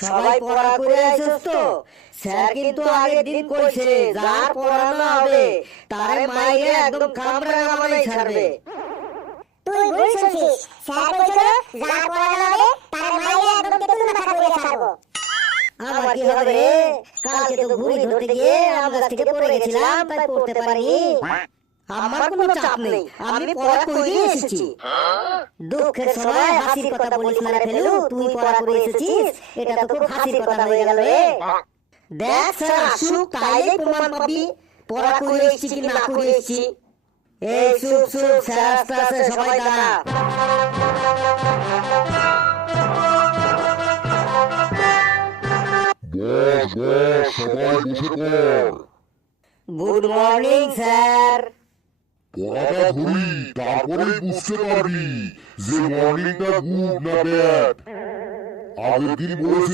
সবাই পড়া করে আইছস তো? স্যার কিন্তু আগের দিন কইছে যার পড়ানো হবে তারে মাইরে একদম কামড়া বানাই ছাড়বে। তুই ভুল শুনছিস, স্যার কইছিল যার পড়ানো হবে তার মাইরে একদম তেতুল মাথা করে ছাড়বো। আমার কি হবে রে? কালকে তো ঘুড়ি ধরতে গিয়ে আম গাছ থেকে পড়ে গেছিলাম, তাই পড়তে পারিনি। আমার কোনো চাপ নেই, আমি পড়া করে এসেছি। দুঃখের সময় হাসির কথা বলিস না রে ফেলু, তুই পড়া করে এসেছিস, এটা তো খুব হাসির কথা হয়ে গেল রে। দেখ স্যার আসুক, তাইলে প্রমাণ পাবি পড়া করে এসেছি কি না করে এসেছি। এই চুপ চুপ, স্যার আস্তে আস্তে, সবাই দাঁড়া। বস বস, সবাই বসে পড়। Good morning sir. পড়াটা ধরি, তারপরেই বুঝতে পারবি যে মর্নিংটা গুড না ব্যাড। আগের দিন বলেছি